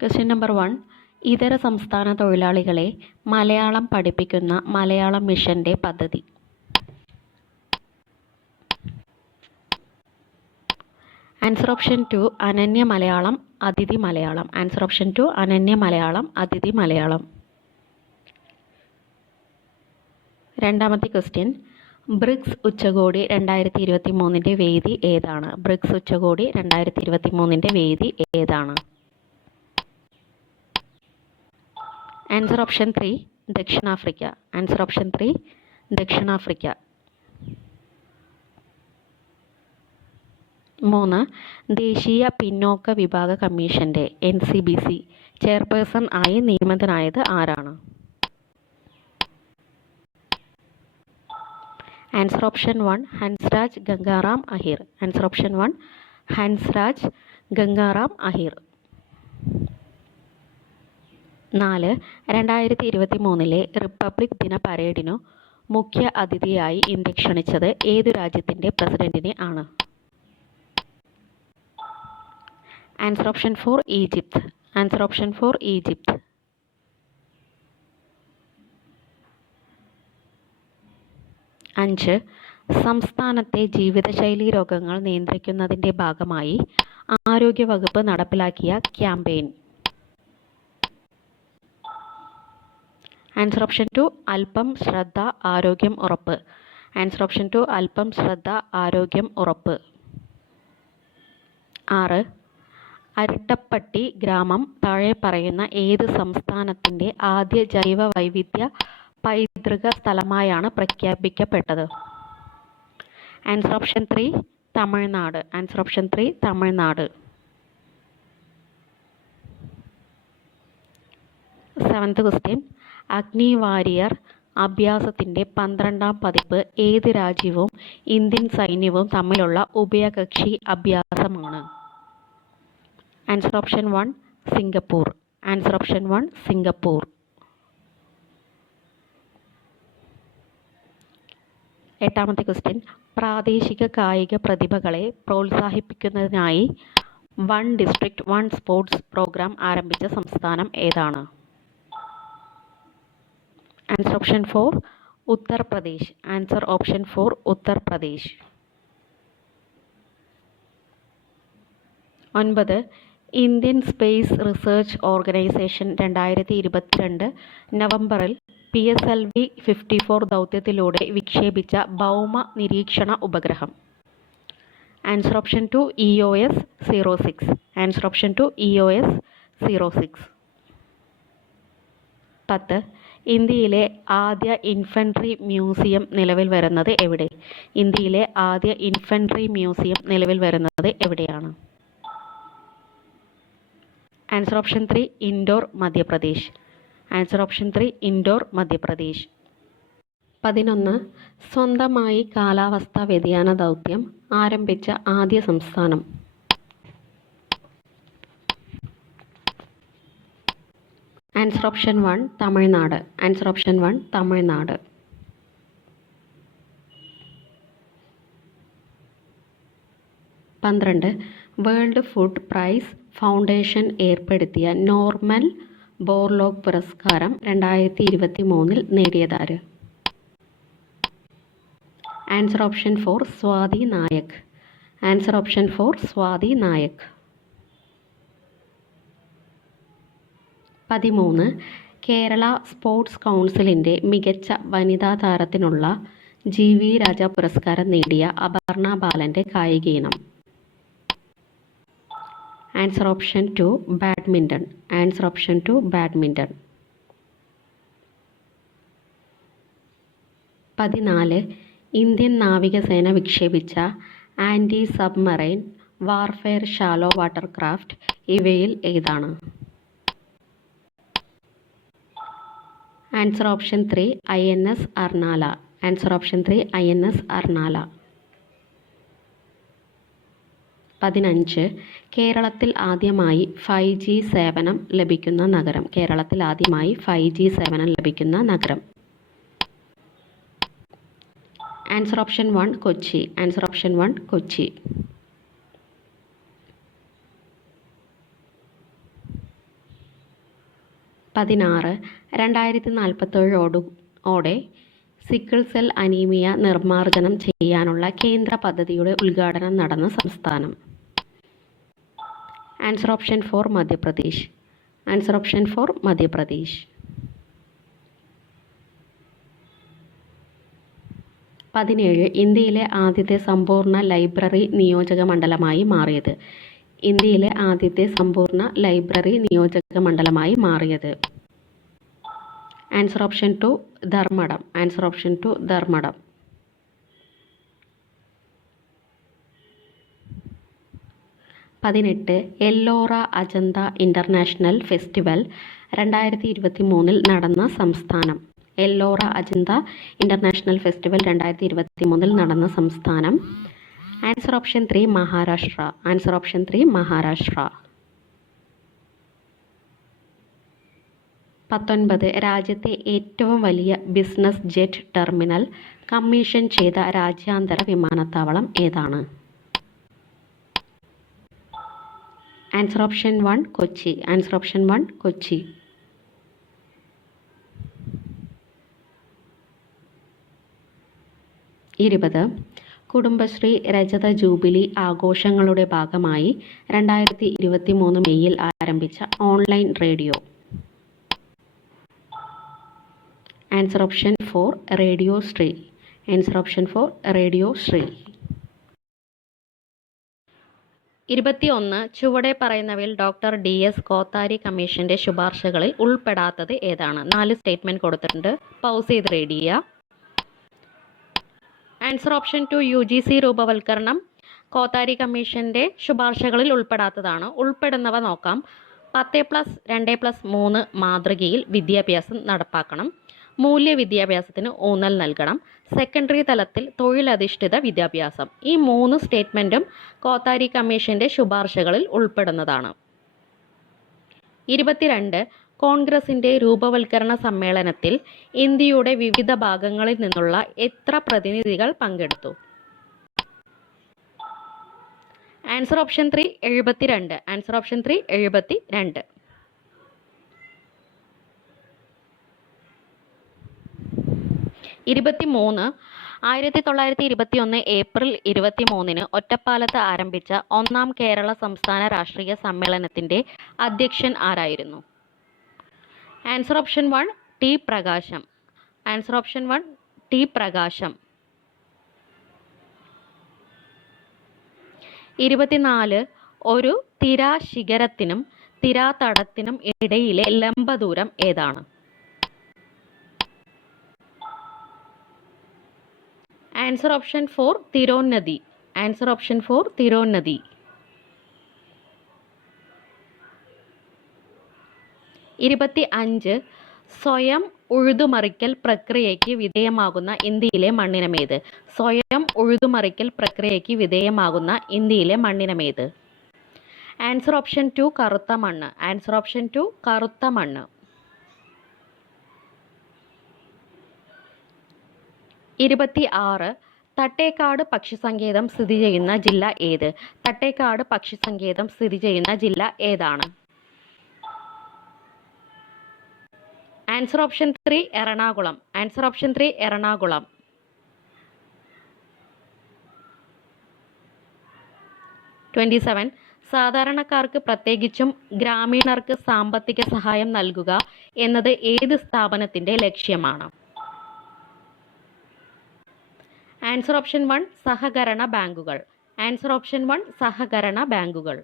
Question number 1. ഇതര സംസ്ഥാന തൊഴിലാളികളെ മലയാളം പഠിപ്പിക്കുന്ന മലയാളം മിഷന്റെ പദ്ധതി. ആൻസർ ഓപ്ഷൻ 2 അനന്യ മലയാളം അതിഥി മലയാളം. ആൻസർ ഓപ്ഷൻ 2 അനന്യ മലയാളം അതിഥി മലയാളം. രണ്ടാമത്തെ ക്വസ്റ്റ്യൻ, ബ്രിക്സ് ഉച്ചകോടി 2023 വേദി ഏതാണ്? ബ്രിക്സ് ഉച്ചകോടി 2023 വേദി ഏതാണ്? ആൻസർ ഓപ്ഷൻ 3 ദക്ഷിണാഫ്രിക്ക. ആൻസർ ഓപ്ഷൻ 3 ദക്ഷിണാഫ്രിക്ക. 3. ദേശീയ പിന്നോക്ക വിഭാഗ കമ്മീഷന്റെ NCBC ചെയർപേഴ്സൺ ആയി നിയമിതനായത് ആരാണ്? Answer option 1 Hansraj Gangaram Ahir. Answer option 1 Hansraj Gangaram Ahir. 4. 2023 republic ദിന പരേഡിനു മുഖ്യ അതിഥിയായി ഇന്ത്യ ക്ഷണിച്ചത് ഏതു രാജ്യത്തിൻ്റെ പ്രസിഡന്റിനെ ആണ്? Answer option 4 Egypt. Answer option 4 Egypt. 5. സംസ്ഥാനത്തെ ജീവിതശൈലി രോഗങ്ങൾ നിയന്ത്രിക്കുന്നതിൻ്റെ ഭാഗമായി ആരോഗ്യവകുപ്പ് നടപ്പിലാക്കിയ ക്യാമ്പയിൻ. ആൻസർ ഓപ്ഷൻ 2 അല്പം ശ്രദ്ധ ആരോഗ്യം ഉറപ്പ്. ആൻസർ ഓപ്ഷൻ 2 അല്പം ശ്രദ്ധ ആരോഗ്യം ഉറപ്പ്. 6. അരിട്ടപ്പട്ടി ഗ്രാമം താഴെ പറയുന്ന ഏത് സംസ്ഥാനത്തിൻ്റെ ആദ്യ ജൈവ വൈവിധ്യ പൈതൃക സ്ഥലമായാണ് പ്രഖ്യാപിക്കപ്പെട്ടത്? Answer option 3 Tamil Nadu. Answer option 3 Tamil Nadu. 7th question, Agni warrior അഭ്യാസത്തിൻ്റെ 12ാം പതിപ്പ് ഏത് രാജ്യവും ഇന്ത്യൻ സൈന്യവും തമ്മിലുള്ള ഉഭയകക്ഷി അഭ്യാസമാണ്? Answer option 1 Singapore. Answer option 1 Singapore. 8ാമത്തെ ക്വസ്റ്റ്യൻ, പ്രാദേശിക കായിക പ്രതിഭകളെ പ്രോത്സാഹിപ്പിക്കുന്നതിനായി one district one sports programme ആരംഭിച്ച സംസ്ഥാനം ഏതാണ്? Answer option 4 Uttar Pradesh. Answer option 4 Uttar Pradesh. 9. Indian space research organisation 2022 നവംബറിൽ PSLV-54 ദൗത്യത്തിലൂടെ വിക്ഷേപിച്ച ഭൗമ നിരീക്ഷണ ഉപഗ്രഹം. Answer option 2 EOS-06. Answer option 2 EOS-06. 10. ഇന്ത്യയിലെ ആദ്യ ഇൻഫൻട്രി മ്യൂസിയം നിലവിൽ വരുന്നത് എവിടെ? ഇന്ത്യയിലെ ആദ്യ ഇൻഫൻട്രി മ്യൂസിയം നിലവിൽ വരുന്നത് എവിടെയാണ്? Answer option 3 Indore Madhya Pradesh. Answer option 3 Indore Madhya Pradesh. 11. സ്വന്തമായി കാലാവസ്ഥാ വ്യതിയാന ദൗത്യം ആരംഭിച്ച ആദ്യ സംസ്ഥാനം? Answer option 1 Tamil Nadu. Answer option 1 Tamil Nadu. 12. World food prize foundation ഏർപ്പെടുത്തിയ നോർമൻ ബോർലോഗ് പുരസ്കാരം 2023 നേടിയതാര്? Answer option 4 Swati Nayak. Answer option 4 Swati Nayak. 13. Kerala sports കൗൺസിലിൻ്റെ മികച്ച വനിതാ താരത്തിനുള്ള GV രാജ പുരസ്കാരം നേടിയ അപർണ ബാലൻ്റെ കായിക ഇനം? Answer option 2 badminton. Answer option 2 badminton. 14. Indian നാവികസേന വിക്ഷേപിച്ച anti submarine warfare shallow water craft ഇവയിൽ ഏതാണ്? Answer option 3 INS Arnala. Answer option 3 INS Arnala. 15. കേരളത്തിൽ ആദ്യമായി 5G സേവനം ലഭിക്കുന്ന നഗരം? കേരളത്തിൽ ആദ്യമായി 5G സേവനം ലഭിക്കുന്ന നഗരം? Answer option 1 Kochi. Answer option 1 Kochi. 16. 2047 sickle cell anaemia നിർമ്മാർജ്ജനം ചെയ്യാനുള്ള കേന്ദ്ര പദ്ധതിയുടെ ഉദ്ഘാടനം നടന്ന സംസ്ഥാനം. Answer option 4 Madhya Pradesh. Answer option 4 Madhya Pradesh. 17. ഇന്ത്യയിലെ ആദ്യത്തെ സമ്പൂർണ്ണ ലൈബ്രറി നിയോജക മണ്ഡലമായി മാറിയത്. ഇന്ത്യയിലെ ആദ്യത്തെ സമ്പൂർണ്ണ ലൈബ്രറി നിയോജക മണ്ഡലമായി മാറിയത്. Answer option 2 Dharmadam. Answer option 2 Dharmadam. 18. Ellora Ajanta international festival 2023 നടന്ന സംസ്ഥാനം. എല്ലോറ അജന്ത ഇൻ്റർനാഷണൽ ഫെസ്റ്റിവൽ 2023 നടന്ന സംസ്ഥാനം. Answer option 3 Maharashtra. Answer option 3 Maharashtra. 19. രാജ്യത്തെ ഏറ്റവും വലിയ ബിസിനസ് ജെറ്റ് ടെർമിനൽ കമ്മീഷൻ ചെയ്ത രാജ്യാന്തര വിമാനത്താവളം ഏതാണ്? Answer option 1 Kochi. Answer option 1 Kochi. 20. Kudumbashree രജത ജൂബിലി ആഘോഷങ്ങളുടെ ഭാഗമായി 2023 മെയ്യിൽ ആരംഭിച്ച online radio. Answer option 4 radio Shri. Answer option 4 radio Shri. 21. ചുവടെ പറയുന്നവയിൽ ഡോക്ടർ DS കോത്താരി കമ്മീഷന്റെ ശുപാർശകളിൽ ഉൾപ്പെടാത്തത് ഏതാണ്? 4 സ്റ്റേറ്റ്മെന്റ് കൊടുത്തിട്ടുണ്ട്. പൗസ് ചെയ്ത് റീഡ് ചെയ്യുക. ആൻസർ ഓപ്ഷൻ 2 UGC രൂപവൽക്കരണം കോത്താരി കമ്മീഷന്റെ ശുപാർശകളിൽ ഉൾപ്പെടാത്തതാണ്. ഉൾപ്പെടുന്നവ നോക്കാം. 10+2+3 മാതൃകയിൽ വിദ്യാഭ്യാസം നടപ്പാക്കണം. മൂല്യ വിദ്യാഭ്യാസത്തിന് ഊന്നൽ നൽകണം. സെക്കൻഡറി തലത്തിൽ തൊഴിലധിഷ്ഠിത വിദ്യാഭ്യാസം. ഈ 3 സ്റ്റേറ്റ്മെൻറ്റും കോത്താരി കമ്മീഷന്റെ ശുപാർശകളിൽ ഉൾപ്പെടുന്നതാണ്. 22. കോൺഗ്രസിന്റെ രൂപവൽക്കരണ സമ്മേളനത്തിൽ ഇന്ത്യയുടെ വിവിധ ഭാഗങ്ങളിൽ നിന്നുള്ള എത്ര പ്രതിനിധികൾ പങ്കെടുത്തു? Answer option 3 72. Answer option 3 72. 23. 1921 April 23 ഒറ്റപ്പാലത്ത് ആരംഭിച്ച ഒന്നാം കേരള സംസ്ഥാന രാഷ്ട്രീയ സമ്മേളനത്തിന്റെ അധ്യക്ഷൻ ആരായിരുന്നു? Answer option 1 T Prakasam. Answer option 1 T Prakasam. 24. ഒരു തിരാശിഖരത്തിനും തിരാതടത്തിനും ഇടയിലെ ലംബദൂരം ഏതാണ്? ആൻസർ ഓപ്ഷൻ 4 തിരോന്നതി. ആൻസർ ഓപ്ഷൻ 4 തിരോന്നതി. 25. സ്വയം ഉഴുതുമറിക്കൽ പ്രക്രിയയ്ക്ക് വിധേയമാകുന്ന ഇന്ത്യയിലെ മണ്ണിനമേത്? സ്വയം ഉഴുതുമറിക്കൽ പ്രക്രിയയ്ക്ക് വിധേയമാകുന്ന ഇന്ത്യയിലെ മണ്ണിനമേത്? ആൻസർ ഓപ്ഷൻ 2 കറുത്ത മണ്ണ്. ആൻസർ ഓപ്ഷൻ 2 കറുത്ത മണ്ണ്. 26. തട്ടേക്കാട് പക്ഷിസങ്കേതം സ്ഥിതി ചെയ്യുന്ന ജില്ല ഏത്? തട്ടേക്കാട് പക്ഷിസങ്കേതം സ്ഥിതി ചെയ്യുന്ന ജില്ല ഏതാണ്? Answer option 3 Ernakulam. Answer option 3 Ernakulam. 27. സാധാരണക്കാർക്ക് പ്രത്യേകിച്ചും ഗ്രാമീണർക്ക് സാമ്പത്തിക സഹായം നൽകുക എന്നത് ഏത് സ്ഥാപനത്തിന്റെ ലക്ഷ്യമാണ്? ആൻസർ ഓപ്ഷൻ 1 സഹകരണ ബാങ്കുകൾ. ആൻസർ ഓപ്ഷൻ 1 സഹകരണ ബാങ്കുകൾ.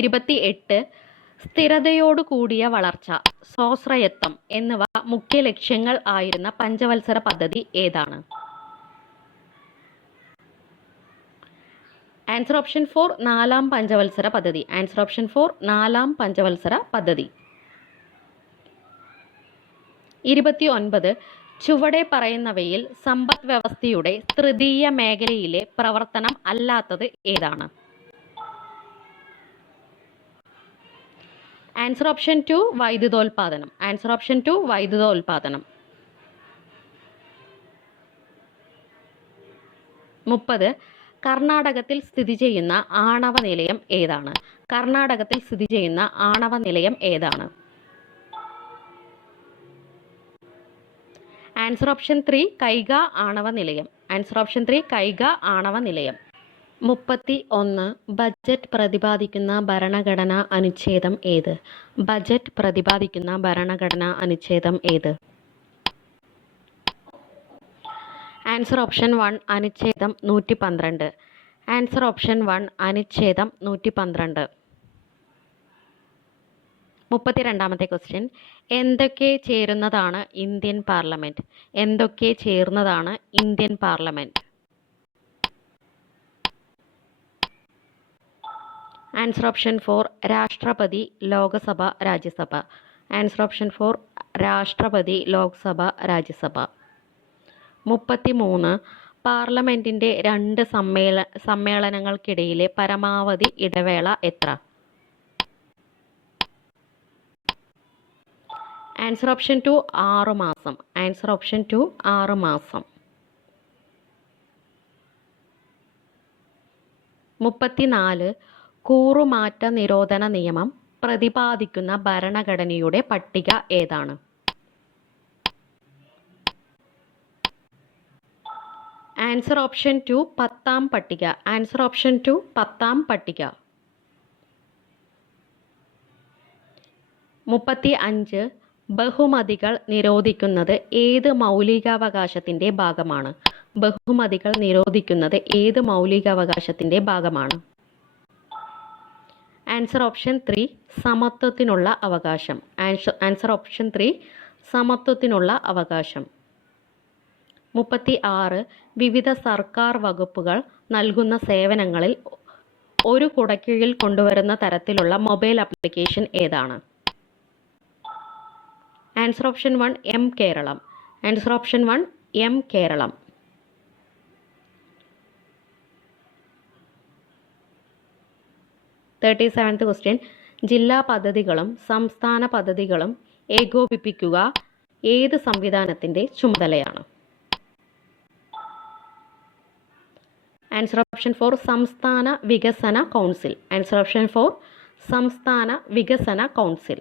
28. സ്ഥിരതയോടു കൂടിയ വളർച്ച, സ്വാശ്രയത്വം എന്നിവ മുഖ്യ ലക്ഷ്യങ്ങൾ ആയിരുന്ന പഞ്ചവത്സര പദ്ധതി ഏതാണ്? ആൻസർ ഓപ്ഷൻ 4 നാലാം പഞ്ചവത്സര പദ്ധതി. ആൻസർ ഓപ്ഷൻ 4 നാലാം പഞ്ചവത്സര പദ്ധതി. 29. ചുവടെ പറയുന്നവയിൽ സമ്പദ് വ്യവസ്ഥയുടെ തൃതീയ മേഖലയിലെ പ്രവർത്തനം അല്ലാത്തത് ഏതാണ്? ആൻസർ ഓപ്ഷൻ 2 വൈദ്യുതോൽപാദനം. ആൻസർ ഓപ്ഷൻ 2 വൈദ്യുതോൽപാദനം. 30. കർണാടകത്തിൽ സ്ഥിതി ചെയ്യുന്ന ആണവ നിലയം ഏതാണ്? കർണാടകത്തിൽ സ്ഥിതി ചെയ്യുന്ന ആണവ നിലയം ഏതാണ്? ആൻസർ ഓപ്ഷൻ 3 കൈഗ ആണവ നിലയം. ആൻസർ ഓപ്ഷൻ 3 കൈഗ ആണവ നിലയം. 31 ബജറ്റ് പ്രതിപാദിക്കുന്ന ഭരണഘടനാ അനുച്ഛേദം ഏത്? ബജറ്റ് പ്രതിപാദിക്കുന്ന ഭരണഘടനാ അനുച്ഛേദം ഏത്? ആൻസർ ഓപ്ഷൻ 1 അനുച്ഛേദം 112. ആൻസർ ഓപ്ഷൻ 1 അനുച്ഛേദം 112. 32ാമത്തെ ക്വസ്റ്റ്യൻ, എന്തൊക്കെ ചേരുന്നതാണ് ഇന്ത്യൻ പാർലമെന്റ്? എന്തൊക്കെ ചേർന്നതാണ് ഇന്ത്യൻ പാർലമെന്റ്? ആൻസർ ഓപ്ഷൻ 4 രാഷ്ട്രപതി, ലോകസഭ, രാജ്യസഭ. ആൻസർ ഓപ്ഷൻ 4 രാഷ്ട്രപതി, ലോക്സഭ, രാജ്യസഭ. 33 പാർലമെന്റിന്റെ 2 സമ്മേളനങ്ങൾക്കിടയിലെ പരമാവധി ഇടവേള എത്ര? ആൻസർ ഓപ്ഷൻ 2 6 മാസം. ആൻസർ ഓപ്ഷൻ 2 6 മാസം. 34 കൂറുമാറ്റ നിരോധന നിയമം പ്രതിപാദിക്കുന്ന ഭരണഘടനയുടെ പട്ടിക ഏതാണ്? ആൻസർ ഓപ്ഷൻ 2 10ാം പട്ടിക. ആൻസർ ഓപ്ഷൻ 2 10ാം പട്ടിക. 35 ബഹുമതികൾ നിരോധിക്കുന്നത് ഏത് മൗലികാവകാശത്തിന്റെ ഭാഗമാണ്? ബഹുമതികൾ നിരോധിക്കുന്നത് ഏത് മൗലികാവകാശത്തിന്റെ ഭാഗമാണ്? ആൻസർ ഓപ്ഷൻ 3 സമത്വത്തിനുള്ള അവകാശം. ആൻസർ ഓപ്ഷൻ 3 സമത്വത്തിനുള്ള അവകാശം. 36 വിവിധ സർക്കാർ വകുപ്പുകൾ നൽകുന്ന സേവനങ്ങളിൽ ഒരു കുടക്കീഴിൽ കൊണ്ടുവരുന്ന തരത്തിലുള്ള മൊബൈൽ ആപ്ലിക്കേഷൻ ഏതാണ്? Answer option 1 M Keralam. Answer option 1 M Keralam. 37th question, ജില്ലാ പദ്ധതികളും സംസ്ഥാന പദ്ധതികളും ഏകോപിപ്പിക്കുക ഏത് സംവിധാനത്തിന്റെ ചുമതലയാണ്? ആൻസർ ഓപ്ഷൻ 4 സംസ്ഥാന വികസന കൗൺസിൽ. ആൻസർ ഓപ്ഷൻ 4 സംസ്ഥാന വികസന കൗൺസിൽ.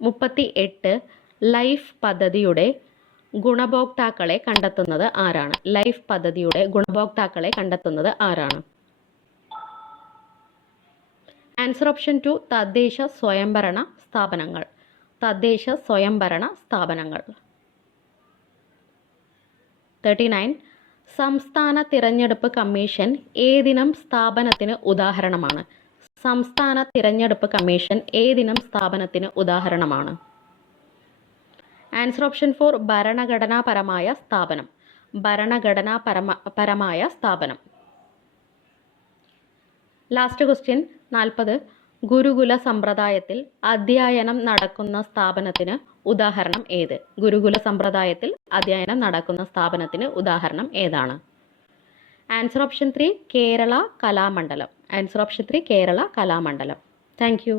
38 ലൈഫ് പദ്ധതിയുടെ ഗുണഭോക്താക്കളെ കണ്ടെത്തുന്നത് ആരാണ്? ലൈഫ് പദ്ധതിയുടെ ഗുണഭോക്താക്കളെ കണ്ടെത്തുന്നത് ആരാണ്? ആൻസർ ഓപ്ഷൻ 2 തദ്ദേശ സ്വയംഭരണ സ്ഥാപനങ്ങൾ. തദ്ദേശ സ്വയംഭരണ സ്ഥാപനങ്ങൾ. 39 സംസ്ഥാന തിരഞ്ഞെടുപ്പ് കമ്മീഷൻ ഏതിനം സ്ഥാപനത്തിന് ഉദാഹരണമാണ്? സംസ്ഥാന തിരഞ്ഞെടുപ്പ് കമ്മീഷൻ ഏതിനം സ്ഥാപനത്തിന് ഉദാഹരണമാണ്? ആൻസർ ഓപ്ഷൻ 4 ഭരണഘടനാപരമായ സ്ഥാപനം. ഭരണഘടനാപരമായ സ്ഥാപനം. ലാസ്റ്റ് ക്വസ്റ്റ്യൻ 40 ഗുരുകുല സമ്പ്രദായത്തിൽ അധ്യയനം നടക്കുന്ന സ്ഥാപനത്തിന് ഉദാഹരണം ഏത്? ഗുരുകുല സമ്പ്രദായത്തിൽ അധ്യയനം നടക്കുന്ന സ്ഥാപനത്തിന് ഉദാഹരണം ഏതാണ്? Answer option 3 Kerala Kalamandalam. Answer option 3 Kerala Kalamandalam. Thank you.